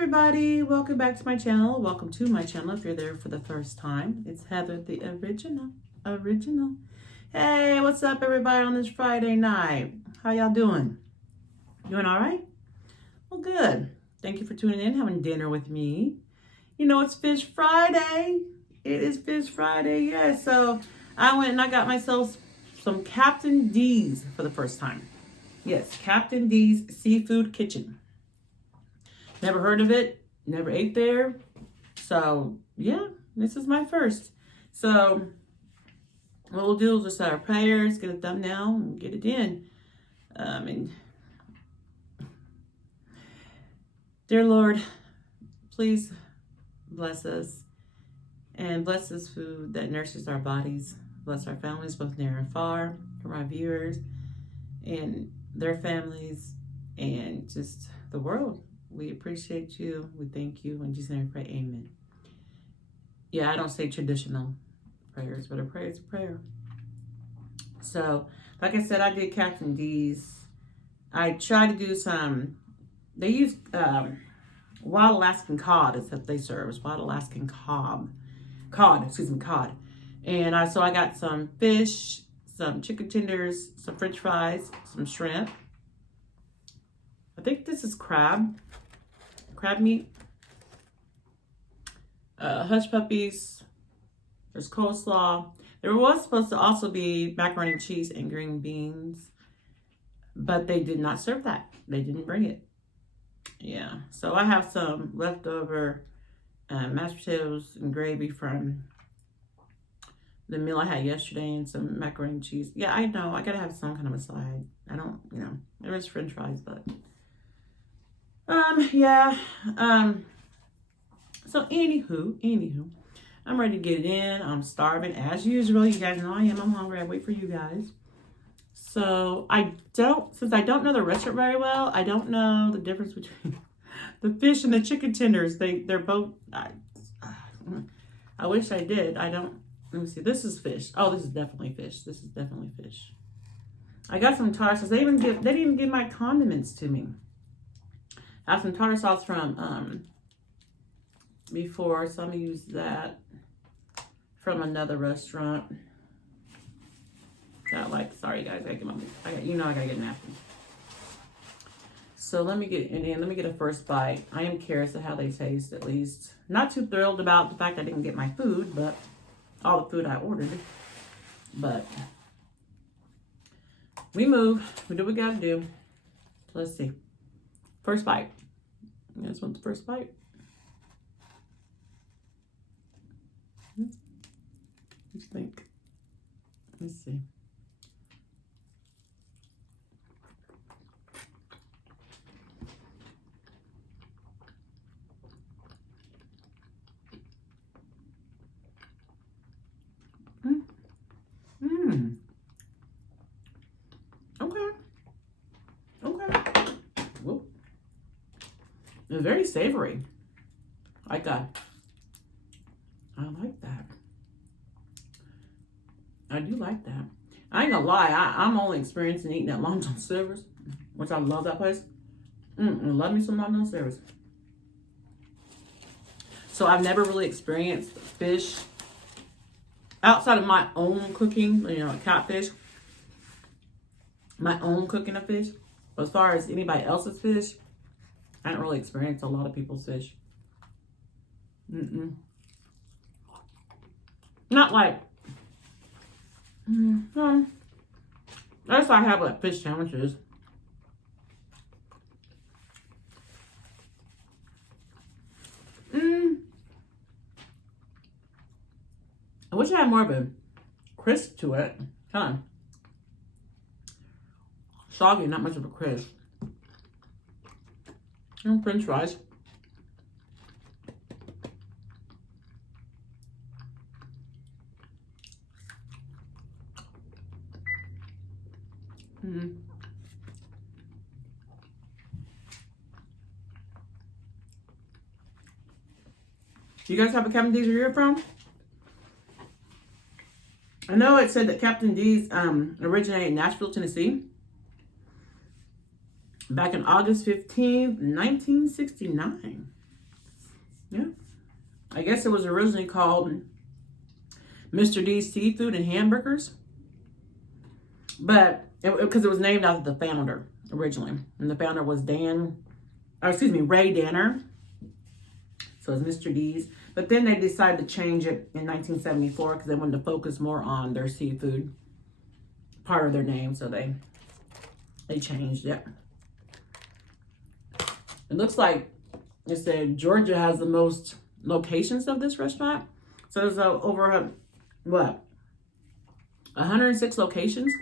everybody, welcome back to my channel. Welcome to my channel if you're there for the first time. It's Heather, the original. Hey, what's up everybody on this Friday night? How y'all doing? Doing all right? Well, good. Thank you for tuning in, having dinner with me. You know, it's Fish Friday. It is Fish Friday, yes. So I went and I got myself some Captain D's for the first time. Yes, Captain D's Seafood Kitchen. Never heard of it, never ate there. So yeah, this is my first. So what we'll do is just say our prayers, get a thumbnail, and get it in. And dear Lord, please bless us and bless this food that nourishes our bodies. Bless our families, both near and far, from our viewers and their families, and just the world. We appreciate you. We thank you. In Jesus' name we pray, amen. Yeah, I don't say traditional prayers, but a prayer is a prayer. So, like I said, I did Captain D's. I tried to do some, they use Wild Alaskan Cod is what they serve. It's Wild Alaskan Cod. And so I got some fish, some chicken tenders, some french fries, some shrimp. I think this is crab meat, hush puppies, there's coleslaw. There was supposed to also be macaroni and cheese and green beans, but they did not serve that. They didn't bring it. Yeah, so I have some leftover mashed potatoes and gravy from the meal I had yesterday and some macaroni and cheese. Yeah, I know, I gotta have some kind of a side. I don't, there was french fries, but so anywho, I'm ready to get it in. I'm starving as usual. You guys know I am. I'm hungry. I wait for you guys. So since I don't know the restaurant very well, I don't know the difference between the fish and the chicken tenders. They're both, I wish I did. Let me see. This is fish. Oh, this is definitely fish. I got some tartar sauce. They didn't even give my condiments to me. I have some tartar sauce from before, so I'm gonna use that from another restaurant. Sorry guys, I gotta get a napkin. So let me get a first bite. I am curious of how they taste, at least. Not too thrilled about the fact I didn't get my food, but all the food I ordered. But we do what we gotta do. Let's see. First bite. This one's the first bite. What do you think? Let's see. Okay. Whoop. It's very savory. I like that. I do like that. I ain't gonna lie, I'm only experiencing eating at Long John Silver's, which I love that place. Love me some Long John Silver's. So I've never really experienced fish outside of my own cooking, catfish. My own cooking of fish. But as far as anybody else's fish, I haven't really experienced a lot of people's fish. Not like, that's why I have like fish sandwiches. I wish I had more of a crisp to it. Kind of soggy, not much of a crisp. And french fries. Do you guys have a Captain D's where you're from? I know it said that Captain D's originated in Nashville, Tennessee. back on August 15th, 1969. Yeah. I guess it was originally called Mr. D's Seafood and Hamburgers. But, because it was named after the founder originally. And the founder was Ray Danner. So it's Mr. D's. But then they decided to change it in 1974 because they wanted to focus more on their seafood part of their name. So they changed it. It looks like it said Georgia has the most locations of this restaurant. So there's over 106 locations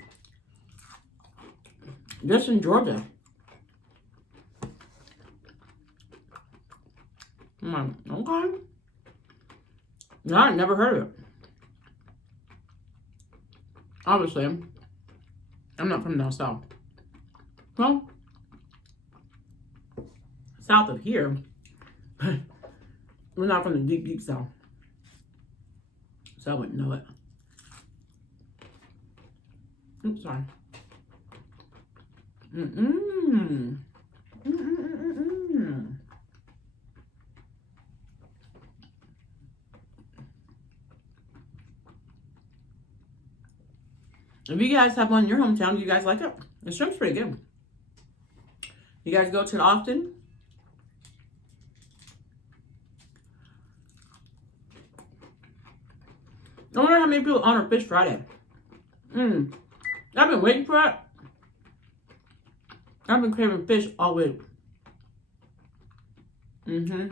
just in Georgia. I'm like, okay. No, I never heard of it. Obviously, I'm not from down south. Well, south of here, we're not from the deep, deep south. So I wouldn't know it. Oops, sorry. If you guys have one in your hometown, do you guys like it? The shrimp's pretty good. You guys go to it often? I wonder how many people honor Fish Friday. I've been waiting for it. I've been craving fish all week. I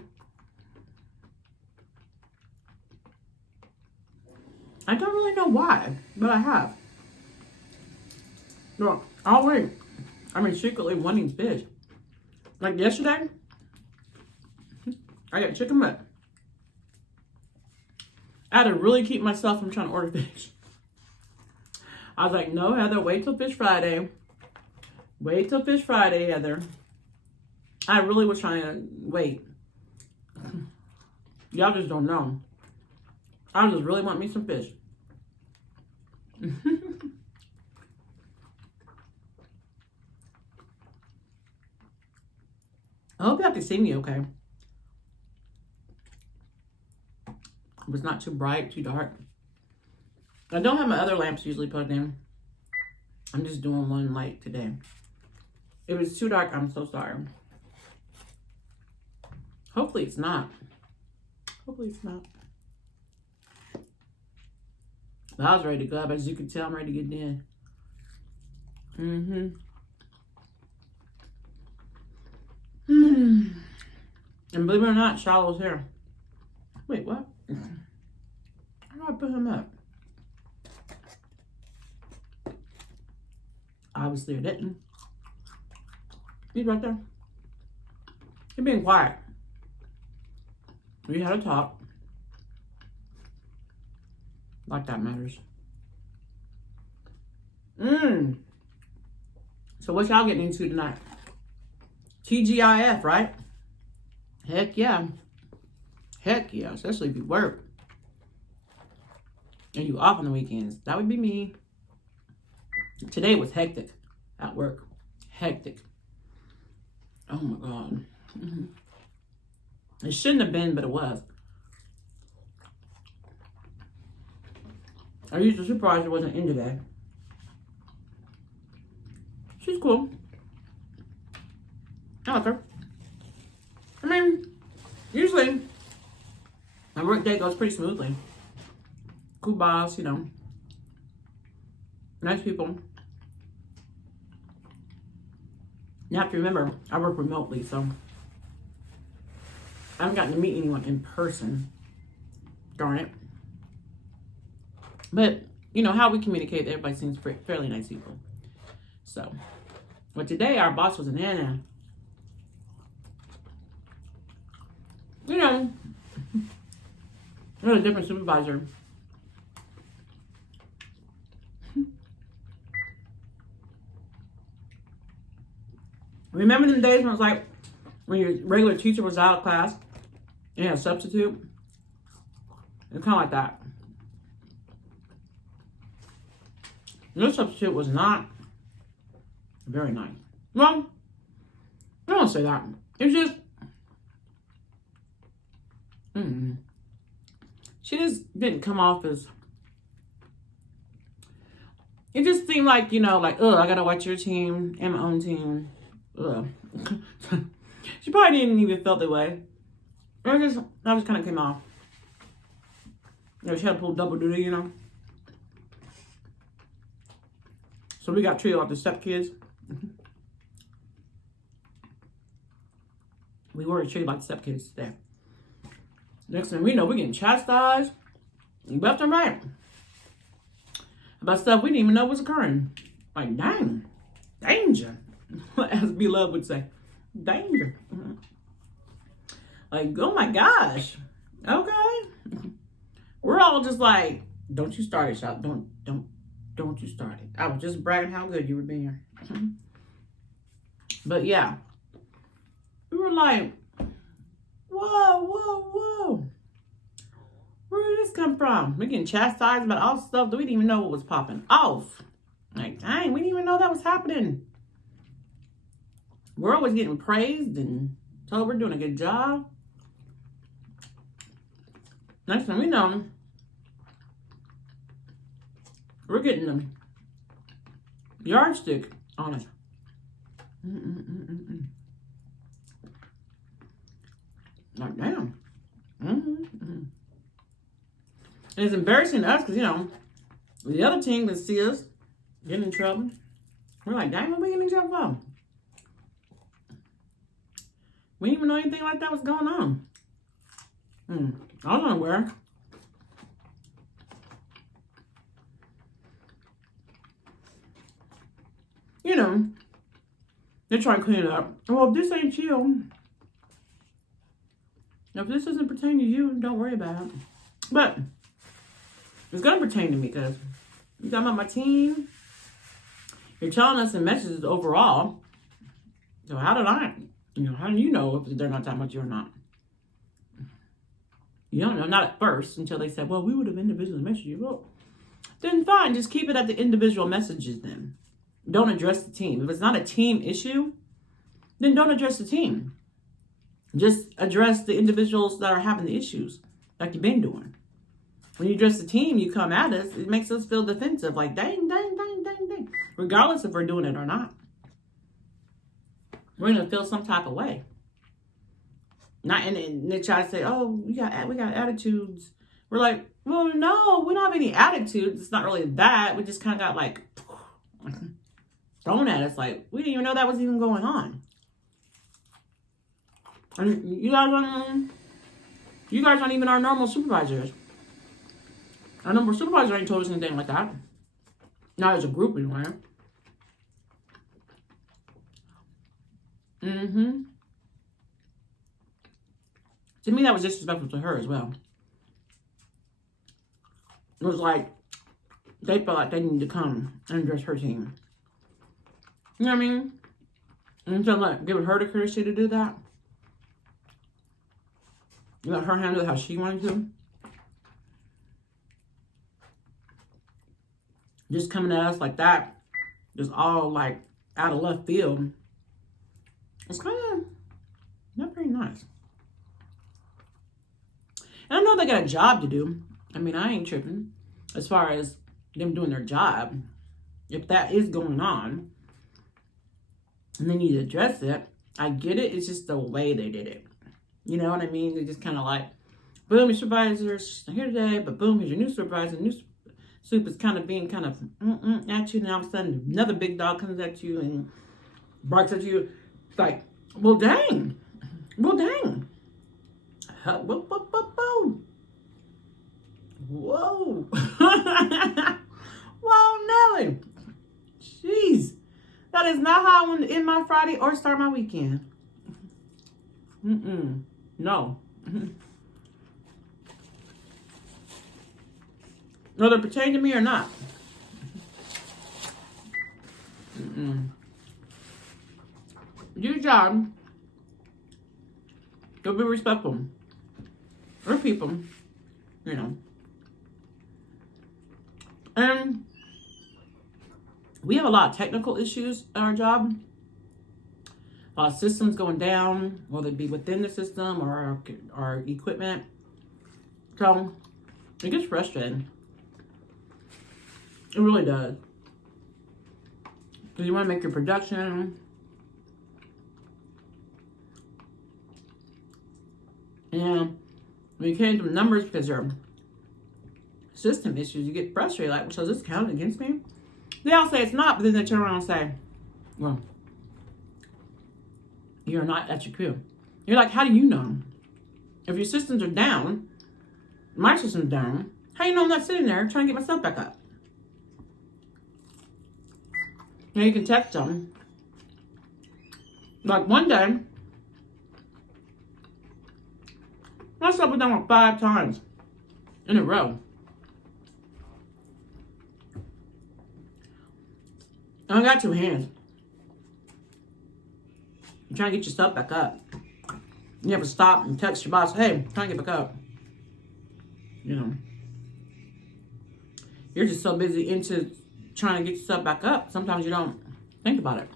don't really know why, but I have. No, all week. I've been secretly wanting fish. Like yesterday, I got chicken butt. I had to really keep myself from trying to order fish. I was like, no, Heather, wait till Fish Friday. Wait till Fish Friday, Heather. I really was trying to wait. Y'all just don't know. I just really want me some fish. I hope y'all can see me okay. It was not too bright, too dark. I don't have my other lamps usually plugged in. I'm just doing one light today. If it's too dark, I'm so sorry. Hopefully it's not. Hopefully it's not. But I was ready to go, but as you can tell, I'm ready to get in. And believe it or not, Shiloh's here. Wait, what? How do I put him up? Obviously I didn't. He's right there. He's being quiet. We had a talk. Like that matters. So what y'all getting into tonight? TGIF, right? Heck yeah. Heck yeah, especially if you work. And you off on the weekends. That would be me. Today was hectic at work. Hectic. Oh my God. It shouldn't have been, but it was. I used to surprised it wasn't in today. She's cool. I like her. I mean, usually my work day goes pretty smoothly. Cool boss, you know. Nice people. You have to remember, I work remotely, so I haven't gotten to meet anyone in person. Darn it. But, you know, how we communicate, everybody seems fairly nice people. So, but today our boss was an Anna. You know, we had a different supervisor. Remember them days when it was like, when your regular teacher was out of class, and you had a substitute? It's kind of like that. This substitute was not very nice. Well, I don't say that. It's just, She just didn't come off as... It just seemed like, you know, like, I gotta watch your team and my own team. Ugh. She probably didn't even felt that way. I just kind of came off. You know, she had to pull double duty, you know. So we got treated like the stepkids. We were treated like stepkids today. Next thing we know, we're getting chastised left and right about stuff we didn't even know was occurring. Like, dang, danger, as Beloved would say, danger. Like, oh my gosh, okay. We're all just like, don't you start it, shop. Don't you start it. I was just bragging how good you were being. But yeah, we were like, whoa. Where did this come from? We're getting chastised about all stuff that we didn't even know what was popping off. Like, dang, we didn't even know that was happening. We're always getting praised and told we're doing a good job. Next thing we know, we're getting the yardstick on us. Like, damn. And it's embarrassing to us because, you know, the other team can see us getting in trouble. We're like, dang, what are we getting in trouble for? We didn't even know anything like that was going on. I was unaware. You know, they're trying to clean it up. Well, if this ain't you, if this doesn't pertain to you, don't worry about it. But it's going to pertain to me because you're talking about my team. You're telling us in messages overall. So how do you know if they're not talking about you or not? You don't know, not at first, until they said, well, we would have individually messaged you. Well, then fine, just keep it at the individual messages then. Don't address the team. If it's not a team issue, then don't address the team. Just address the individuals that are having the issues, like you've been doing. When you address the team, you come at us, it makes us feel defensive, like dang, regardless if we're doing it or not. We're gonna feel some type of way. And they try to say, oh, we got attitudes. We're like, well, no, we don't have any attitudes. It's not really that. We just kind of got like thrown at us, like we didn't even know that was even going on. And you guys aren't even our normal supervisors. Our normal supervisor ain't told us anything like that. Not as a group anyway. To me, that was disrespectful to her as well. It was like they felt like they needed to come and address her team. You know what I mean? And so, like, giving her the courtesy to do that. Let her handle it how she wanted to. Just coming at us like that, just all like out of left field. It's kind of not very nice. And I know they got a job to do. I mean, I ain't tripping as far as them doing their job. If that is going on and they need to address it, I get it. It's just the way they did it. You know what I mean? They just kind of like, boom, your supervisor's here today, but boom, here's your new supervisor. New soup is kind of being kind of at you, and all of a sudden another big dog comes at you and barks at you. It's like, well, dang. Whoa. Whoa, Nelly. Jeez. That is not how I want to end my Friday or start my weekend. No. Whether it pertain to me or not. Do your job. Go be respectful. We're people, you know. And we have a lot of technical issues at our job. A lot of systems going down, whether it be within the system or our equipment. So it gets frustrating. It really does. Because you want to make your production. And when you can't do numbers because there are system issues, you get frustrated. Like, so is this counting against me? They all say it's not, but then they turn around and say, well, you're not at your queue. You're like, how do you know? If your systems are down, my system's down, how do you know I'm not sitting there trying to get myself back up? Now you can text them. Like one day, myself was down 5 times in a row. I got 2 hands. You're trying to get yourself back up. You have to stop and text your boss, hey, I'm trying to get back up. You know. You're just so busy into trying to get yourself back up. Sometimes you don't think about it.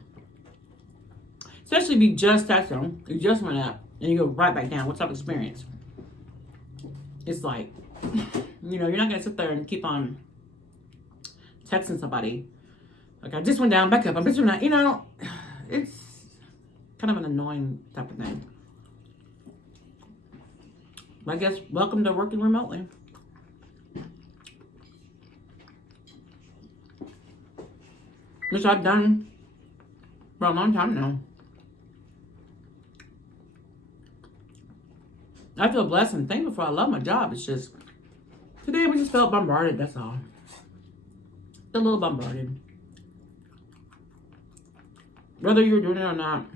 Especially if you just text them, you just went up, and you go right back down. What's up, experience? It's like, you know, you're not going to sit there and keep on texting somebody. Like, I just went down, back up. I'm just not, you know, it's kind of an annoying type of thing. I guess, welcome to working remotely. Which I've done for a long time now. I feel blessed and thankful for I love my job. It's just, today we just felt bombarded, that's all. A little bombarded. Whether you're doing it or not,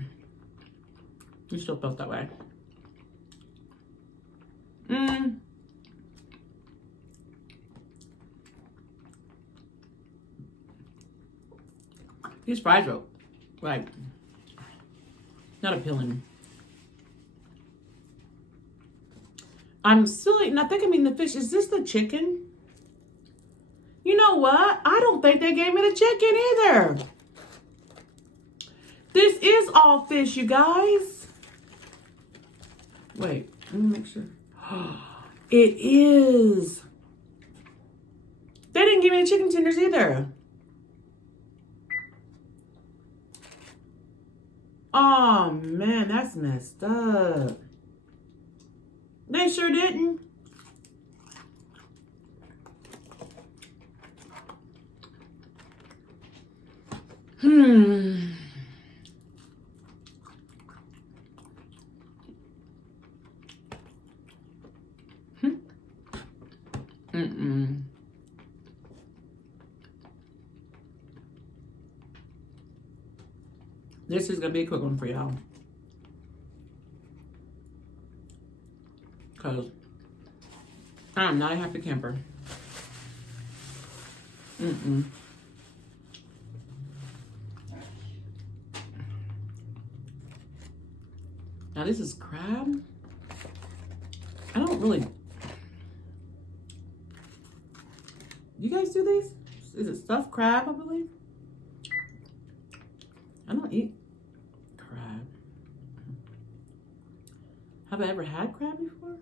you still felt that way. These fries are, like, not appealing. I'm still eating, I think I'm eating the fish. Is this the chicken? You know what? I don't think they gave me the chicken either. This is all fish, you guys. Wait, let me make sure. It is. They didn't give me the chicken tenders either. Oh, man, that's messed up. They sure didn't. This is gonna be a quick one for y'all. Because I'm not a happy camper. Now this is crab. I don't really. You guys do these? Is it stuffed crab, I believe? I don't eat crab. Have I ever had crab before?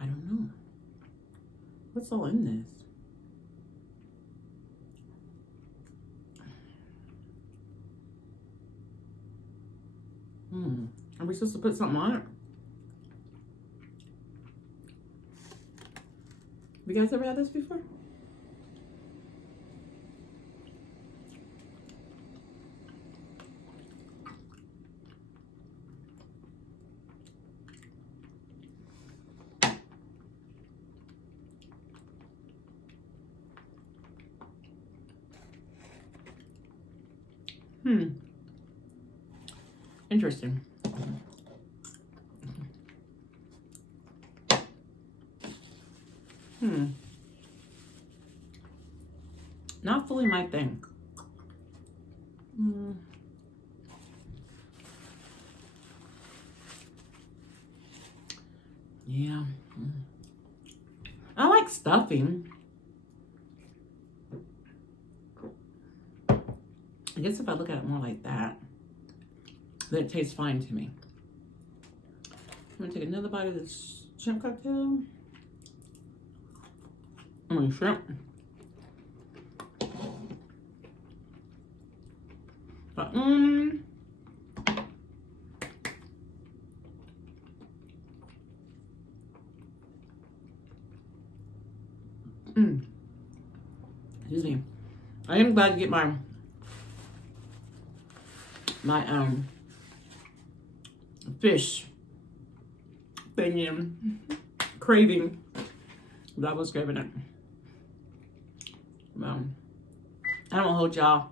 I don't know. What's all in this? Are we supposed to put something on it? Have you guys ever had this before? Interesting. Not fully my thing. Yeah. I like stuffing. I guess if I look at it more like that, then it tastes fine to me. I'm gonna take another bite of this shrimp cocktail. Shrimp. Excuse me. I am glad to get my fish thing craving. But I was craving it. I don't want to hold y'all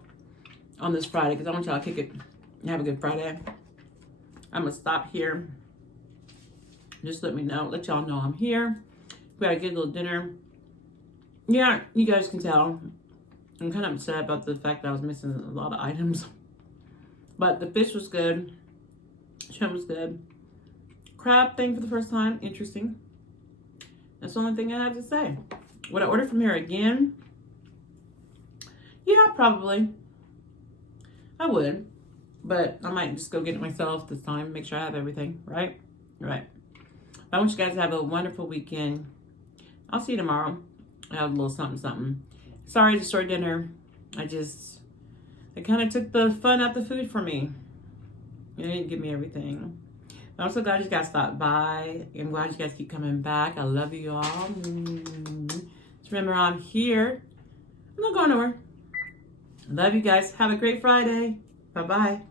on this Friday because I want y'all to kick it and have a good Friday. I'm going to stop here. Just let me know. Let y'all know I'm here. We got a good little dinner. Yeah, you guys can tell. I'm kind of upset about the fact that I was missing a lot of items. But the fish was good. Shrimp was good. Crab thing for the first time. Interesting. That's the only thing I have to say. Would I order from here again? Yeah, probably. I would. But I might just go get it myself this time. Make sure I have everything. Right? Right. I want you guys to have a wonderful weekend. I'll see you tomorrow. I have a little something, something. Sorry to start dinner. It kind of took the fun out the food for me. It didn't give me everything. I'm so glad you guys stopped by. I'm glad you guys keep coming back. I love you all. Just remember, I'm here. I'm not going nowhere. Love you guys. Have a great Friday. Bye-bye.